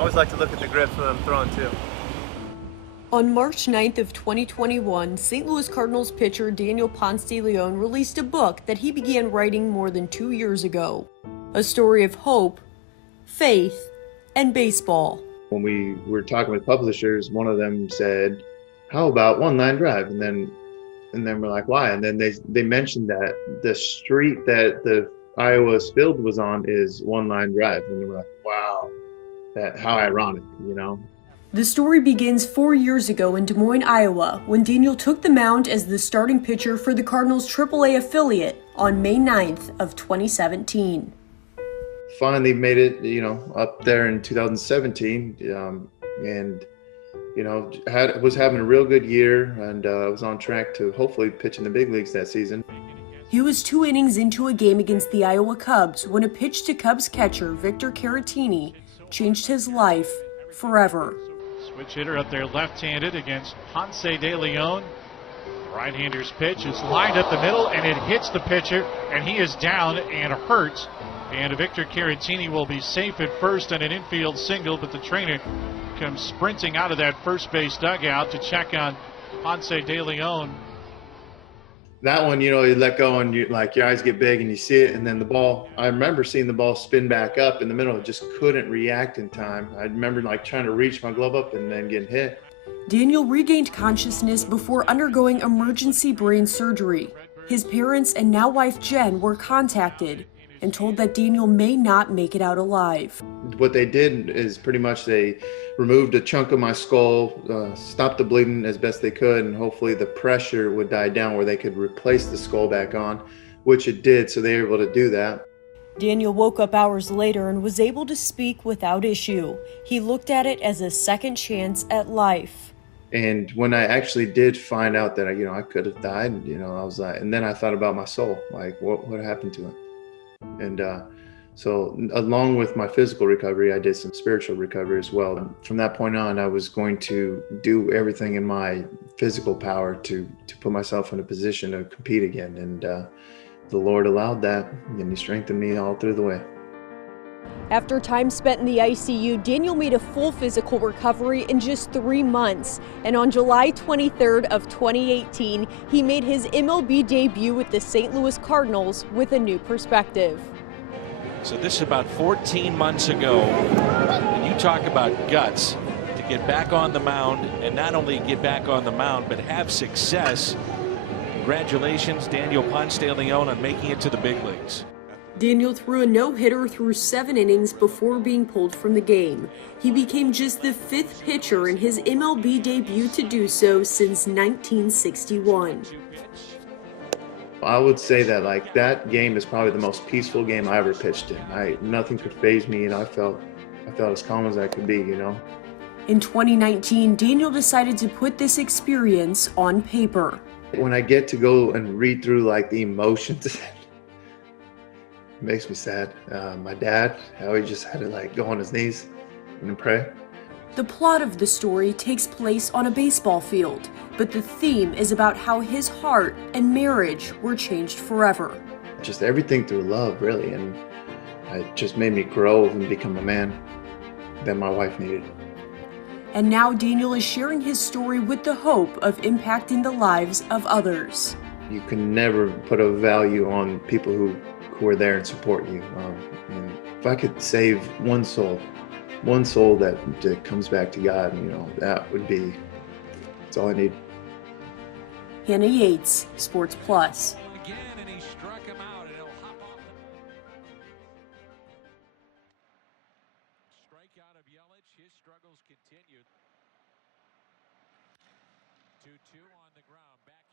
always like to look at the grips when I'm throwing too. On March 9th of 2021, St. Louis Cardinals pitcher Daniel Ponce de Leon released a book that he began writing more than 2 years ago. A story of hope, faith, and baseball. When we were talking with publishers, one of them said, "How about one line drive?" And then we're like, "Why?" And then they mentioned that the street that the Iowa's field was on is one line drive, and we're like, "Wow, how ironic, you know?" The story begins 4 years ago in Des Moines, Iowa, when Daniel took the mound as the starting pitcher for the Cardinals AAA affiliate on May 9th of 2017. Finally made it, up there in 2017, and was having a real good year, and was on track to hopefully pitch in the big leagues that season. He was 2 innings into a game against the Iowa Cubs when a pitch to Cubs catcher Victor Caratini changed his life forever. Switch hitter up there left-handed against Ponce de Leon. Right-hander's pitch is lined up the middle, and it hits the pitcher, and he is down and hurt. And Victor Caratini will be safe at first on an infield single, but the trainer comes sprinting out of that first base dugout to check on Ponce de Leon. That one, you let go and your eyes get big and you see it, and then the ball, I remember seeing the ball spin back up in the middle. It just couldn't react in time. I remember trying to reach my glove up and then getting hit. Daniel regained consciousness before undergoing emergency brain surgery. His parents and now wife Jen were contacted and told that Daniel may not make it out alive. What they did is pretty much they removed a chunk of my skull, stopped the bleeding as best they could, and hopefully the pressure would die down where they could replace the skull back on, which it did, so they were able to do that. Daniel woke up hours later and was able to speak without issue. He looked at it as a second chance at life. And when I actually did find out that I could have died, I was like, and then I thought about my soul, what happened to it? And so along with my physical recovery, I did some spiritual recovery as well. From that point on, I was going to do everything in my physical power to put myself in a position to compete again. And the Lord allowed that, and He strengthened me all through the way. After time spent in the ICU, Daniel made a full physical recovery in just 3 months. And on July 23rd of 2018, he made his MLB debut with the St. Louis Cardinals with a new perspective. So this is about 14 months ago, and you talk about guts to get back on the mound, and not only get back on the mound, but have success. Congratulations, Daniel Ponce de Leon, on making it to the big leagues. Daniel threw a no-hitter through 7 innings before being pulled from the game. He became just the 5th pitcher in his MLB debut to do so since 1961. I would say that that game is probably the most peaceful game I ever pitched in. Nothing could faze me, and I felt as calm as I could be, In 2019, Daniel decided to put this experience on paper. When I get to go and read through the emotions, it makes me sad. My dad, how he just had to go on his knees and pray. The plot of the story takes place on a baseball field, but the theme is about how his heart and marriage were changed forever. Just everything through love, really, and it just made me grow and become a man that my wife needed. And now Daniel is sharing his story with the hope of impacting the lives of others. You can never put a value on people who are there and support you. And if I could save one soul that comes back to God, that would be, that's all I need. Hannah Yates, Sports Plus. Strikeout of Yelich, his struggles continued. 2-2 on the ground. Back